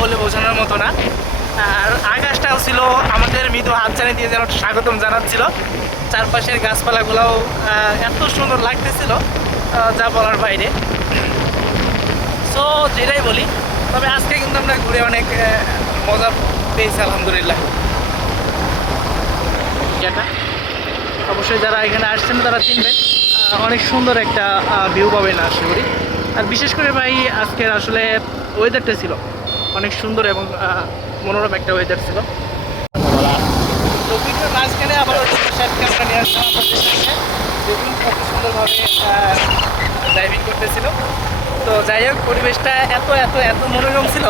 বলে বোঝানোর মতো না। আর আকাশটাও ছিল আমাদের মৃদু হাতছানি দিয়ে যেন স্বাগতম জানাচ্ছিল। চারপাশের গাছপালাগুলোও এত সুন্দর লাগতেছিল যা বলার বাইরে। সো যেটাই বলি, তবে আজকে কিন্তু আমরা ঘুরে অনেক মজা পেয়েছি আলহামদুলিল্লাহ। এটা অবশ্যই যারা এখানে আসছেন তারা চিনবেন, অনেক সুন্দর একটা ভিউ পাবেন আশা করি। আর বিশেষ করে ভাই আজকের আসলে ওয়েদারটা ছিল অনেক সুন্দর এবং মনোরম একটা ওয়েদার ছিল। তো ভিডিওর মাঝখানে আবার ক্যামেরা নিয়ে আসলাম আপনাদের সামনে, দেখুন কত সুন্দরভাবে ড্রাইভিং করতেছিল। তো যাই হোক, পরিবেশটা এত এত এত মনোরম ছিল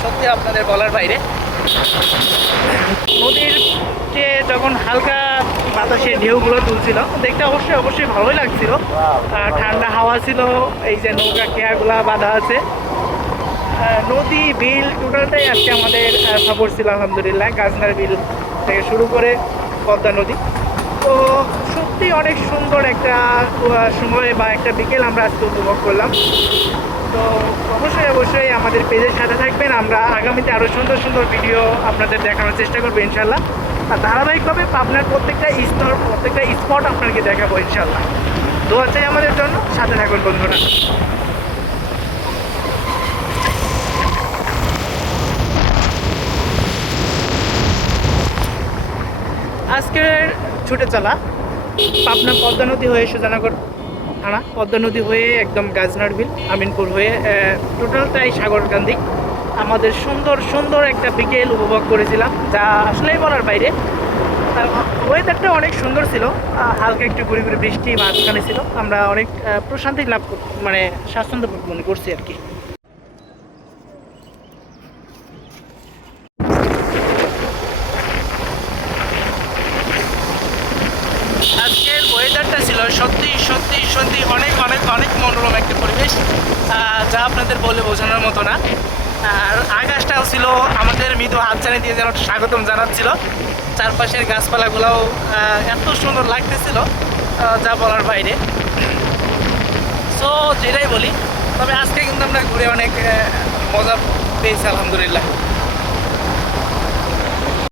সত্যি আপনাদের বলার বাইরে। নদীর যে যখন হালকা বাতাসে ঢেউগুলো তুলছিল দেখতে অবশ্যই অবশ্যই ভালোই লাগছিল। ঠান্ডা হাওয়া ছিল, এই যে নৌকা কেয়াগুলা বাঁধা আছে, নদী বিল টোটালটাই আজকে আমাদের সফর ছিল আলহামদুলিল্লাহ। গাজনার বিল থেকে শুরু করে পদ্মা নদী। তো সত্যি অনেক সুন্দর একটা সময় বা একটা বিকেল আমরা আজকে উপভোগ করলাম। তো অবশ্যই অবশ্যই আমাদের পেজের সাথে থাকবেন, আমরা আগামীতে আরও সুন্দর সুন্দর ভিডিও আপনাদের দেখানোর চেষ্টা করবো ইনশাল্লাহ। আর ধারাবাহিকভাবে পাবনার প্রত্যেকটা স্তর প্রত্যেকটা স্পট আপনাকে দেখাবো ইনশাল্লাহ। দোয়া চাই আমাদের জন্য, সাথে থাকুন বন্ধুরা। আজকের ছুটে চলা পাবনা পদ্মা নদী হয়ে সুজানগর থানা, পদ্মা নদী হয়ে একদম গাজনার বিল, আমিনপুর হয়ে টোটালটাই সাগরকান্দি। আমাদের সুন্দর সুন্দর একটা বিকেল উপভোগ করেছিলাম, যা আসলেই বলার বাইরে। ওয়েদারটা অনেক সুন্দর ছিল, হালকা একটু ঘুরে ঘুরে বৃষ্টি মাঝখানে ছিল। আমরা অনেক প্রশান্তি লাভ মানে স্বাচ্ছন্দ্য মনে করছি আর কি। আজকের ওয়েদারটা ছিল সত্যি সত্যি সত্যি অনেক অনেক অনেক মনোরম একটা পরিবেশ, যা আপনাদের বলে বোঝানোর মতো না। আর আকাশটাও ছিল আমাদের মৃদু হাতছানি দিয়ে যেন স্বাগতম জানাচ্ছিল। চারপাশের গাছপালাগুলোও এত সুন্দর লাগতেছিল যা বলার বাইরে। সো যেটাই বলি, তবে আজকে কিন্তু আমরা ঘুরে অনেক মজা পেয়েছি আলহামদুলিল্লাহ।